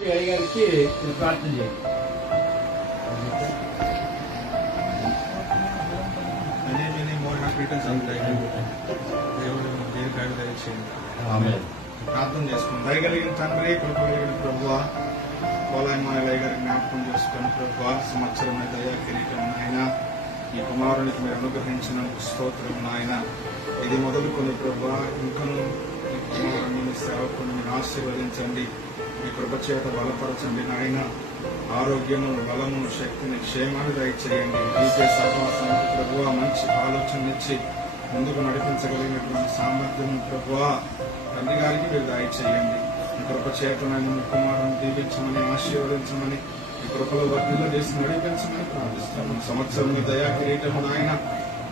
DP అయ్య గారికి నేను ప్రార్థన చేయండి. ప్రార్థన చేసుకుని దయగలిగిన తండ్రి కృపగలిగిన ప్రభు పోలాయమాలయ గారి జ్ఞాపకం చేసుకుని ప్రభు సంవత్సరం దయా కిరీటం నాయన. ఈ కుమారునికి మీరు అనుగ్రహించిన స్తోత్రం నాయన. ఇది మొదలుకొని ప్రభు కొన్ని ఆశీర్వదించండి. మీ కృపచేత బలపరచండి. నాయన ఆరోగ్యము బలము శక్తిని క్షేమాన్ని దయచేయండి. జీకే సహవాసానికి ప్రభు మంచి ఆలోచన ఇచ్చి ముందుకు నడిపించగలిగినటువంటి సామర్థ్యం ప్రభు తండ్రి గారికి మీరు దయచేయండి. మీ కృప చేతనైన మీ కుమారుని దీవించమని ఆశీర్వదించమని మీ కృపలో వర్తిలో చేసి నడిపించమని ప్రార్థిస్తాము సంవత్సరం మీ దయా కిరీటము నాయన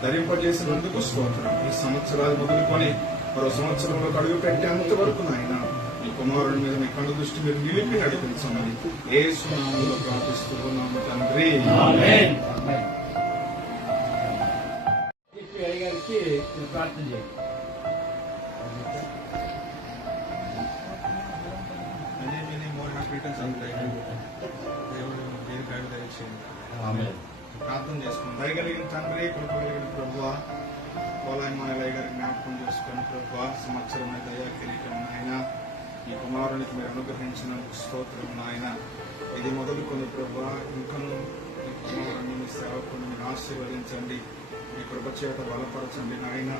ధరింపజేసినందుకు స్తోత్రం. ఈ సంవత్సరాలు మొదలుకొని మరో సంవత్సరంలో అడుగు పెట్టేంత వరకు నాయన మీ కుమారుని మీద మీ కళ్ళు దృష్టి మీరు నిలిపి నడిపించమని ఏ సునామంలో ప్రార్థిస్తూ ఉన్నాము తండ్రి గారికి ప్రార్థన చేయండి. many, many more happy returns of the day. దేవుడు దీర్ఘాయువు దయచేయండి ప్రార్థన చేసుకుని దయగలిగిన తండ్రి కృపగలిగిన ప్రభు పోలాయమాలయ గారి జ్ఞాపకం ప్రభు దయా కిరీటం నాయన ఈ కుమారునికి మీరు అనుగ్రహించిన స్తోత్రం నాయన. ఇది మొదలుకొని ప్రభా ఇంకను ఈ కుమారుని మీ సేవకుని మీరు ఆశీర్వదించండి. మీ కృప చేత బలపరచండి నాయన.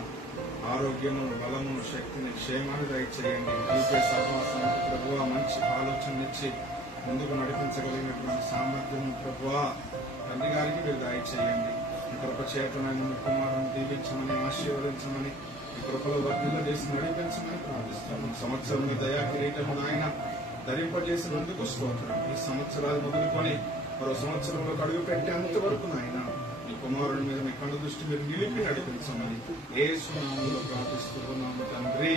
ఆరోగ్యము బలము శక్తిని క్షేమాన్ని దయచేయండి. మీకే సహవాసానికి ప్రభు మంచి ఆలోచన ఇచ్చి ముందుకు నడిపించగలిగినటువంటి సామర్థ్యం ప్రభు తండ్రి గారికి మీరు దయచేయండి. మీ కృప చేతనైన మీ కుమారుని దీవించమని ఆశీర్వదించమని కృపలో వర్తిలో చేసి నడిపించమని ప్రార్థిస్తాను సంవత్సరం మీ దయా కిరీటము నాయన ధరింపజేసినందుకు స్తోత్రం. ఈ సంవత్సరాలు మొదలుకొని మరో సంవత్సరంలో కడుగు పెట్టేంత వరకు నాయన మీ కుమారుని మీద మీ కళ్ళు దృష్టి మీరు నిలిపి నడిపించమని ఏ సునామంలో ప్రార్థిస్తున్నాము తండ్రి.